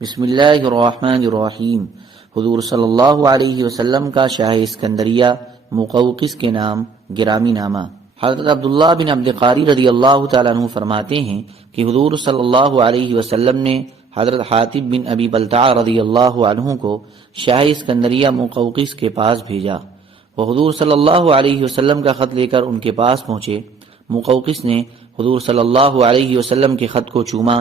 بسم اللہ الرحمن الرحیم۔ حضور صلی اللہ علیہ وسلم کا شاہ اسکندریہ مقوقس کے نام گرامی نامہ۔ حضرت عبداللہ بن عبد قاری رضی اللہ تعالیٰ عنہ فرماتے ہیں کہ حضور صلی اللہ علیہ وسلم نے حضرت حاتب بن ابی بلتع رضی اللہ عنہ کو شاہ اسکندریہ مقوقس کے پاس بھیجا۔ وہ حضور صلی اللہ علیہ وسلم کا خط لے کر ان کے پاس پہنچے۔ مقوقس نے حضور صلی اللہ علیہ وسلم کے خط کو چوما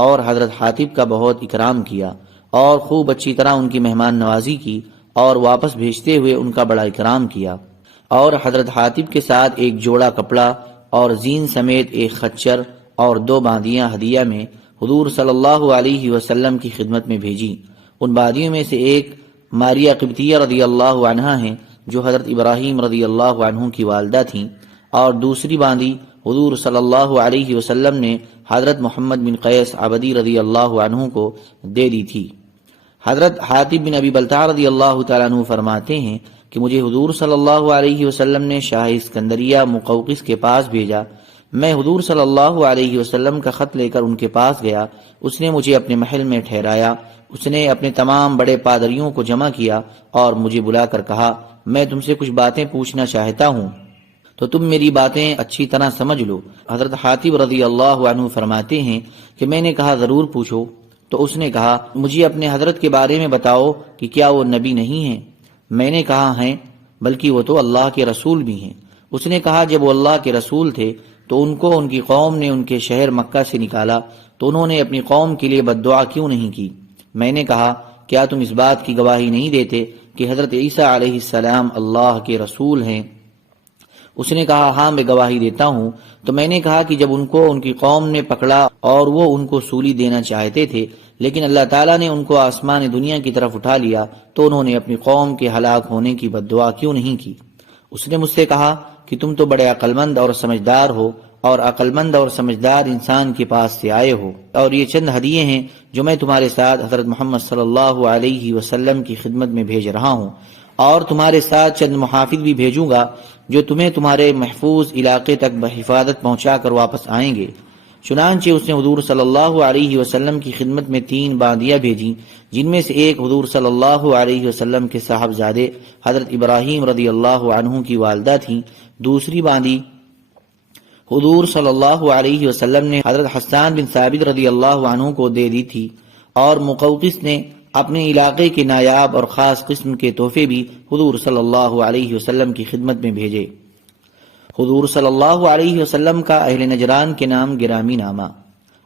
اور حضرت حاتب کا بہت اکرام کیا اور خوب اچھی طرح ان کی مہمان نوازی کی اور واپس بھیجتے ہوئے ان کا بڑا اکرام کیا، اور حضرت حاتب کے ساتھ ایک جوڑا کپڑا اور زین سمیت ایک خچر اور 2 باندیاں ہدیہ میں حضور صلی اللہ علیہ وسلم کی خدمت میں بھیجی۔ ان باندیوں میں سے ایک ماریہ قبطیہ رضی اللہ عنہا ہیں جو حضرت ابراہیم رضی اللہ عنہ کی والدہ تھیں، اور دوسری باندی حضور صلی اللہ علیہ وسلم نے حضرت محمد بن قیس عبدی رضی اللہ عنہ کو دے دی تھی۔ حضرت حاتب بن ابی بلتع رضی اللہ تعالیٰ عنہ فرماتے ہیں کہ مجھے حضور صلی اللہ علیہ وسلم نے شاہ اسکندریہ مقوقس کے پاس بھیجا۔ میں حضور صلی اللہ علیہ وسلم کا خط لے کر ان کے پاس گیا۔ اس نے مجھے اپنے محل میں ٹھہرایا۔ اس نے اپنے تمام بڑے پادریوں کو جمع کیا اور مجھے بلا کر کہا، میں تم سے کچھ باتیں پوچھنا چاہتا ہوں تو تم میری باتیں اچھی طرح سمجھ لو۔ حضرت حاتب رضی اللہ عنہ فرماتے ہیں کہ میں نے کہا ضرور پوچھو۔ تو اس نے کہا، مجھے اپنے حضرت کے بارے میں بتاؤ کہ کیا وہ نبی نہیں ہیں؟ میں نے کہا ہیں، بلکہ وہ تو اللہ کے رسول بھی ہیں۔ اس نے کہا، جب وہ اللہ کے رسول تھے تو ان کو ان کی قوم نے ان کے شہر مکہ سے نکالا تو انہوں نے اپنی قوم کے لیے بد دعا کیوں نہیں کی؟ میں نے کہا، کیا تم اس بات کی گواہی نہیں دیتے کہ حضرت عیسیٰ علیہ السلام اللہ کے رسول ہیں؟ اس نے کہا، ہاں میں گواہی دیتا ہوں۔ تو میں نے کہا کہ جب ان کو ان کی قوم نے پکڑا اور وہ ان کو سولی دینا چاہتے تھے، لیکن اللہ تعالیٰ نے ان کو آسمان دنیا کی طرف اٹھا لیا، تو انہوں نے اپنی قوم کے ہلاک ہونے کی بد دعا کیوں نہیں کی؟ اس نے مجھ سے کہا کہ تم تو بڑے عقل مند اور سمجھدار ہو، اور عقل مند اور سمجھدار انسان کے پاس سے آئے ہو، اور یہ چند ہدیے ہیں جو میں تمہارے ساتھ حضرت محمد صلی اللہ علیہ وسلم کی خدمت میں بھیج رہا ہوں، اور تمہارے ساتھ چند محافظ بھی بھیجوں گا جو تمہیں تمہارے محفوظ علاقے تک بحفاظت پہنچا کر واپس آئیں گے۔ چنانچہ اس نے حضور صلی اللہ علیہ وسلم کی خدمت میں 3 باندیاں بھیجیں، جن میں سے ایک حضور صلی اللہ علیہ وسلم کے صاحبزادے حضرت ابراہیم رضی اللہ عنہ کی والدہ تھیں۔ دوسری باندی حضور صلی اللہ علیہ وسلم نے حضرت حسان بن ثابت رضی اللہ عنہ کو دے دی تھی، اور مقوقس نے اپنے علاقے کے نایاب اور خاص قسم کے تحفے بھی حضور صلی اللہ علیہ وسلم کی خدمت میں بھیجے۔ حضور صلی اللہ علیہ وسلم کا اہل نجران کے نام گرامی نامہ۔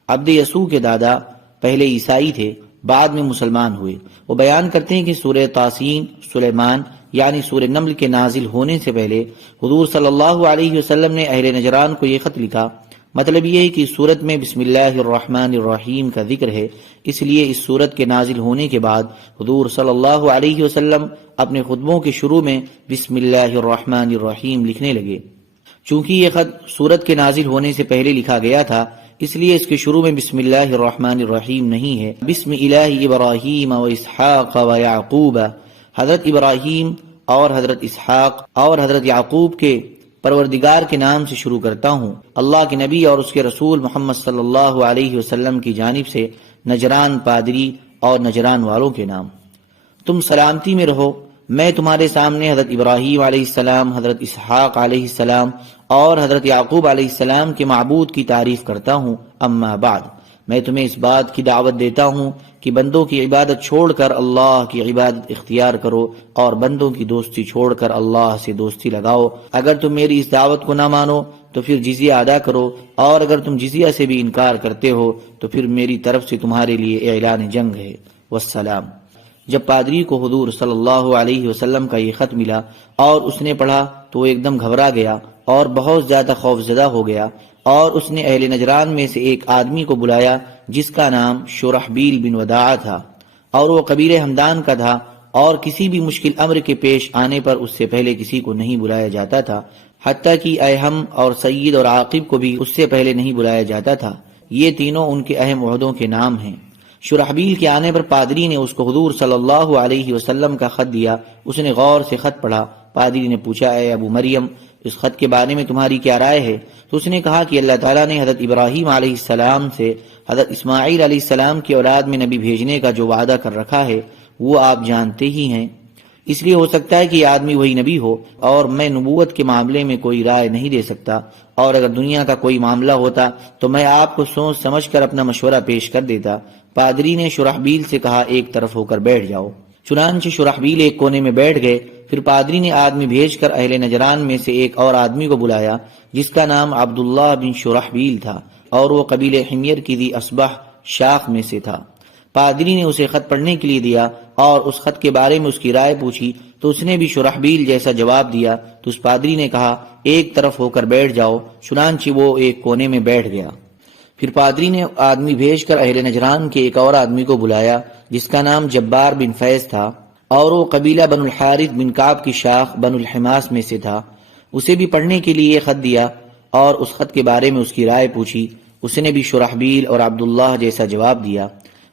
عبد یسوع کے دادا پہلے عیسائی تھے، بعد میں مسلمان ہوئے۔ وہ بیان کرتے ہیں کہ سورہ طاسین سلیمان یعنی سورہ نمل کے نازل ہونے سے پہلے حضور صلی اللہ علیہ وسلم نے اہل نجران کو یہ خط لکھا۔ مطلب یہ ہے کہ اس سورت میں بسم اللہ الرحمن الرحیم کا ذکر ہے، اس لیے اس سورت کے نازل ہونے کے بعد حضور صلی اللہ علیہ وسلم اپنے خطبوں کے شروع میں بسم اللہ الرحمن الرحیم لکھنے لگے۔ چونکہ یہ خط سورت کے نازل ہونے سے پہلے لکھا گیا تھا، اس لیے اس کے شروع میں بسم اللہ الرحمن الرحیم نہیں ہے۔ بسم الہ ابراہیم و اسحاق و یعقوب، حضرت ابراہیم اور حضرت اسحاق اور حضرت یعقوب کے پروردگار کے نام سے شروع کرتا ہوں، اللہ کے نبی اور اس کے رسول محمد صلی اللہ علیہ وسلم کی جانب سے نجران پادری اور نجران والوں کے نام۔ تم سلامتی میں رہو۔ میں تمہارے سامنے حضرت ابراہیم علیہ السلام، حضرت اسحاق علیہ السلام اور حضرت یعقوب علیہ السلام کے معبود کی تعریف کرتا ہوں۔ اما بعد، میں تمہیں اس بات کی دعوت دیتا ہوں کہ بندوں کی عبادت چھوڑ کر اللہ کی عبادت اختیار کرو، اور بندوں کی دوستی چھوڑ کر اللہ سے دوستی لگاؤ۔ اگر تم میری اس دعوت کو نہ مانو تو پھر جزیہ ادا کرو، اور اگر تم جزیہ سے بھی انکار کرتے ہو تو پھر میری طرف سے تمہارے لیے اعلان جنگ ہے۔ والسلام۔ جب پادری کو حضور صلی اللہ علیہ وسلم کا یہ خط ملا اور اس نے پڑھا تو وہ ایک دم گھبرا گیا اور بہت زیادہ خوف زدہ ہو گیا، اور اس نے اہل نجران میں سے ایک آدمی کو بلایا جس کا نام شرحبیل بن وداع تھا، اور وہ قبیلہ ہمدان کا تھا، اور کسی بھی مشکل امر کے پیش آنے پر اس سے پہلے کسی کو نہیں بلایا جاتا تھا، حتیٰ کہ اہم اور سید اور عاقب کو بھی اس سے پہلے نہیں بلایا جاتا تھا۔ یہ تینوں ان کے اہم عہدوں کے نام ہیں۔ شرحبیل کے آنے پر پادری نے اس کو حضور صلی اللہ علیہ وسلم کا خط دیا۔ اس نے غور سے خط پڑھا۔ پادری نے پوچھا، اے ابو مریم، اس خط کے بارے میں تمہاری کیا رائے ہے؟ تو اس نے کہا کہ اللہ تعالیٰ نے حضرت ابراہیم علیہ السلام سے حضرت اسماعیل علیہ السلام کی اولاد میں نبی بھیجنے کا جو وعدہ کر رکھا ہے وہ آپ جانتے ہی ہیں، اس لیے ہو سکتا ہے کہ یہ آدمی وہی نبی ہو، اور میں نبوت کے معاملے میں کوئی رائے نہیں دے سکتا، اور اگر دنیا کا کوئی معاملہ ہوتا تو میں آپ کو سوچ سمجھ کر اپنا مشورہ پیش کر دیتا۔ پادری نے شرحبیل سے کہا ایک طرف ہو کر بیٹھ جاؤ۔ چنانچہ شرحبیل ایک کونے میں بیٹھ گئے۔ پھر پادری نے آدمی بھیج کر اہل نجران میں سے ایک اور آدمی کو بلایا جس کا نام عبداللہ بن شرحبیل تھا، اور وہ قبیلہ حمیر کی ذی اصبح شاخ میں سے تھا۔ پادری نے اسے خط پڑھنے کے لیے دیا اور اس خط کے بارے میں اس کی رائے پوچھی، تو اس نے بھی شرحبیل جیسا جواب دیا۔ تو اس پادری نے کہا ایک طرف ہو کر بیٹھ جاؤ، چنانچہ وہ ایک کونے میں بیٹھ گیا۔ پھر پادری نے آدمی بھیج کر اہل نجران کے ایک اور آدمی کو بلایا جس کا نام جبار بن فیض تھا، اور وہ قبیلہ بن الحارث بن کعب کی شاخ بن الحماس میں سے تھا۔ اسے بھی پڑھنے کے لیے خط دیا اور اس خط کے بارے میں اس کی رائے پوچھی۔ اس نے بھی شرحبیل اور عبداللہ جیسا جواب دیا۔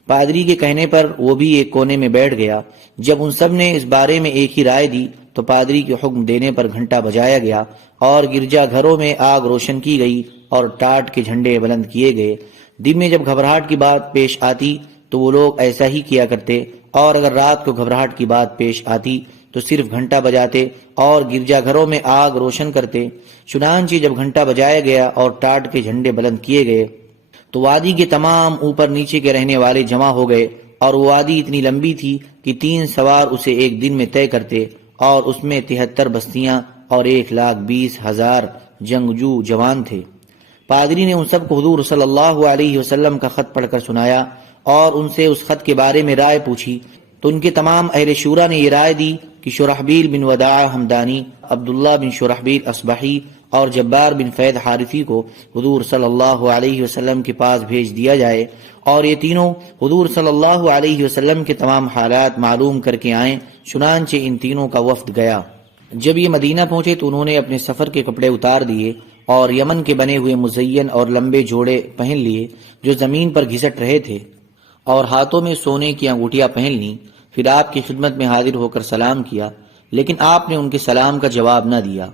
پادری کے کہنے پر وہ بھی ایک کونے میں بیٹھ گیا۔ جب ان سب نے اس بارے میں ایک ہی رائے دی تو پادری کے حکم دینے پر گھنٹا بجایا گیا اور گرجا گھروں میں آگ روشن کی گئی اور ٹاٹ کے جھنڈے بلند کیے گئے۔ دن میں جب گھبراہٹ کی بات پیش آتی تو وہ لوگ ایسا ہی کیا کرتے، اور اگر رات کو گھبراہٹ کی بات پیش آتی تو صرف گھنٹا بجاتے اور گرجا گھروں میں آگ روشن کرتے۔ چنانچہ جب گھنٹا بجایا گیا اور ٹاٹ کے جھنڈے بلند کیے گئے تو وادی کے تمام اوپر نیچے کے رہنے والے جمع ہو گئے، اور وہ وادی اتنی لمبی تھی کہ 3 سوار اسے ایک دن میں طے کرتے، اور اس میں 73 بستیاں اور 1,20,000 جنگجو جوان تھے۔ پادری نے ان سب کو حضور صلی اللہ علیہ وسلم کا خط پڑھ کر سنایا اور ان سے اس خط کے بارے میں رائے پوچھی، تو ان کے تمام اہل شورا نے یہ رائے دی کہ شرحبیل بن وداع ہمدانی، عبداللہ بن شرحبیل اصبحی اور جبار بن فید حارثی کو حضور صلی اللہ علیہ وسلم کے پاس بھیج دیا جائے، اور یہ تینوں حضور صلی اللہ علیہ وسلم کے تمام حالات معلوم کر کے آئیں۔ چنانچہ ان تینوں کا وفد گیا۔ جب یہ مدینہ پہنچے تو انہوں نے اپنے سفر کے کپڑے اتار دیے اور یمن کے بنے ہوئے مزین اور لمبے جوڑے پہن لیے جو زمین پر گھسٹ رہے تھے، اور ہاتھوں میں سونے کی انگوٹیاں پہن لیں۔ پھر آپ کی خدمت میں حاضر ہو کر سلام کیا، لیکن آپ نے ان کے سلام کا جواب نہ دیا۔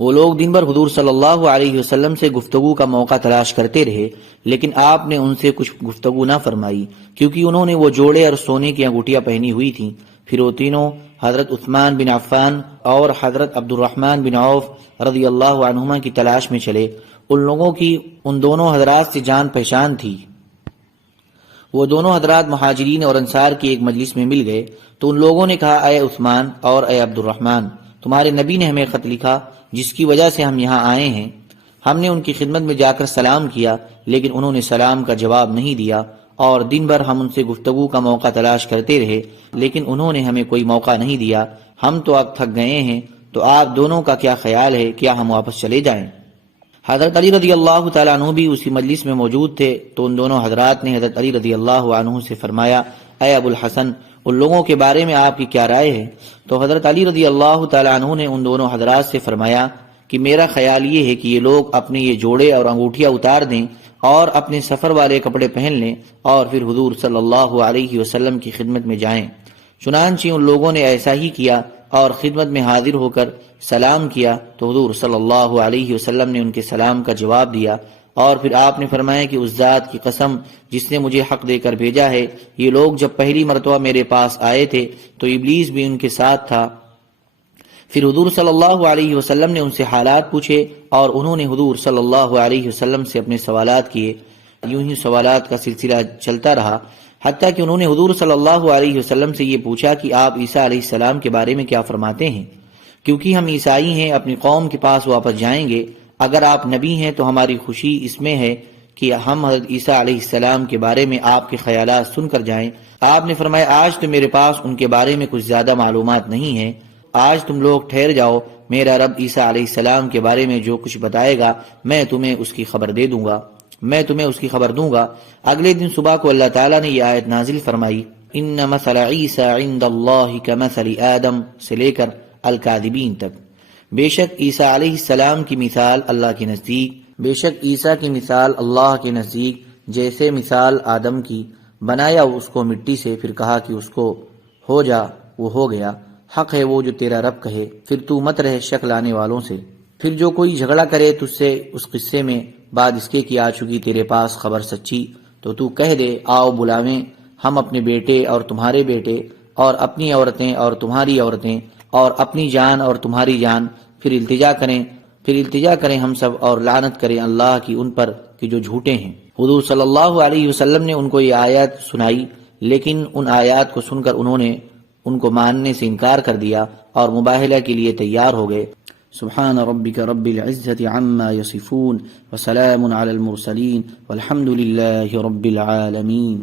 وہ لوگ دن بھر حضور صلی اللہ علیہ وسلم سے گفتگو کا موقع تلاش کرتے رہے، لیکن آپ نے ان سے کچھ گفتگو نہ فرمائی، کیونکہ انہوں نے وہ جوڑے اور سونے کی انگوٹیاں پہنی ہوئی تھیں۔ پھر وہ تینوں حضرت عثمان بن عفان اور حضرت عبد الرحمن بن عوف رضی اللہ عنہما کی تلاش میں چلے۔ ان لوگوں کی ان دونوں حضرات سے جان پہچان تھی۔ وہ دونوں حضرات مہاجرین اور انصار کی ایک مجلس میں مل گئے، تو ان لوگوں نے کہا اے عثمان اور اے عبد الرحمن، تمہارے نبی نے ہمیں خط لکھا جس کی وجہ سے ہم یہاں آئے ہیں۔ ہم نے ان کی خدمت میں جا کر سلام کیا، لیکن انہوں نے سلام کا جواب نہیں دیا، اور دن بھر ہم ان سے گفتگو کا موقع تلاش کرتے رہے، لیکن انہوں نے ہمیں کوئی موقع نہیں دیا۔ ہم تو اب تھک گئے ہیں، تو آپ دونوں کا کیا خیال ہے، کیا ہم واپس چلے جائیں؟ حضرت علی رضی اللہ تعالیٰ عنہ بھی اسی مجلس میں موجود تھے، تو ان دونوں حضرات نے حضرت علی رضی اللہ عنہ سے فرمایا اے ابو الحسن، ان لوگوں کے بارے میں آپ کی کیا رائے ہے؟ تو حضرت علی رضی اللہ تعالیٰ عنہ نے ان دونوں حضرات سے فرمایا کہ میرا خیال یہ ہے کہ یہ لوگ اپنے یہ جوڑے اور انگوٹھیاں اتار دیں اور اپنے سفر والے کپڑے پہن لیں، اور پھر حضور صلی اللہ علیہ وسلم کی خدمت میں جائیں۔ چنانچہ ان لوگوں نے ایسا ہی کیا اور خدمت میں حاضر ہو کر سلام کیا، تو حضور صلی اللہ علیہ وسلم نے ان کے سلام کا جواب دیا، اور پھر آپ نے فرمایا کہ اس ذات کی قسم جس نے مجھے حق دے کر بھیجا ہے، یہ لوگ جب پہلی مرتبہ میرے پاس آئے تھے تو ابلیس بھی ان کے ساتھ تھا۔ پھر حضور صلی اللہ علیہ وسلم نے ان سے حالات پوچھے، اور انہوں نے حضور صلی اللہ علیہ وسلم سے اپنے سوالات کیے۔ یوں ہی سوالات کا سلسلہ چلتا رہا، حتیٰ کہ انہوں نے حضور صلی اللہ علیہ وسلم سے یہ پوچھا کہ آپ عیسیٰ علیہ السلام کے بارے میں کیا فرماتے ہیں؟ کیونکہ ہم عیسائی ہیں، اپنی قوم کے پاس واپس جائیں گے۔ اگر آپ نبی ہیں تو ہماری خوشی اس میں ہے کہ ہم حضرت عیسیٰ علیہ السلام کے بارے میں آپ کے خیالات سن کر جائیں۔ آپ نے فرمایا آج تو میرے پاس ان کے بارے میں کچھ زیادہ معلومات نہیں ہیں، آج تم لوگ ٹھہر جاؤ، میرا رب عیسیٰ علیہ السلام کے بارے میں جو کچھ بتائے گا میں تمہیں اس کی خبر دوں گا۔ اگلے دن صبح کو اللہ تعالیٰ نے یہ آیت نازل فرمائی، ان مثل عیسیٰ عند اللہ کمثل آدم سے لے کر الکاذبین تک۔ بے شک عیسیٰ علیہ السلام کی مثال اللہ کے نزدیک، بے شک عیسیٰ کی مثال اللہ کے نزدیک جیسے مثال آدم کی، بنایا اس کو مٹی سے، پھر کہا کہ اس کو ہو جا، وہ ہو گیا۔ حق ہے وہ جو تیرا رب کہے، پھر تو مت رہ شک لانے والوں سے۔ پھر جو کوئی جھگڑا کرے تجھ سے اس قصے میں بعد اس کے کہ آ چکی تیرے پاس خبر سچی، تو کہہ دے آؤ بلاویں ہم اپنے بیٹے اور تمہارے بیٹے اور اپنی عورتیں اور تمہاری عورتیں اور اپنی جان اور تمہاری جان، پھر التجا کریں ہم سب اور لعنت کریں اللہ کی ان پر کہ جو جھوٹے ہیں۔ حضور صلی اللہ علیہ وسلم نے ان کو یہ آیات سنائی، لیکن ان آیات کو سن کر انہوں نے ان کو ماننے سے انکار کر دیا اور مباہلہ کے لیے تیار ہو گئے۔ سبحان ربک رب العزت عما یصفون وسلام علی المرسلین والحمد للہ رب العالمین۔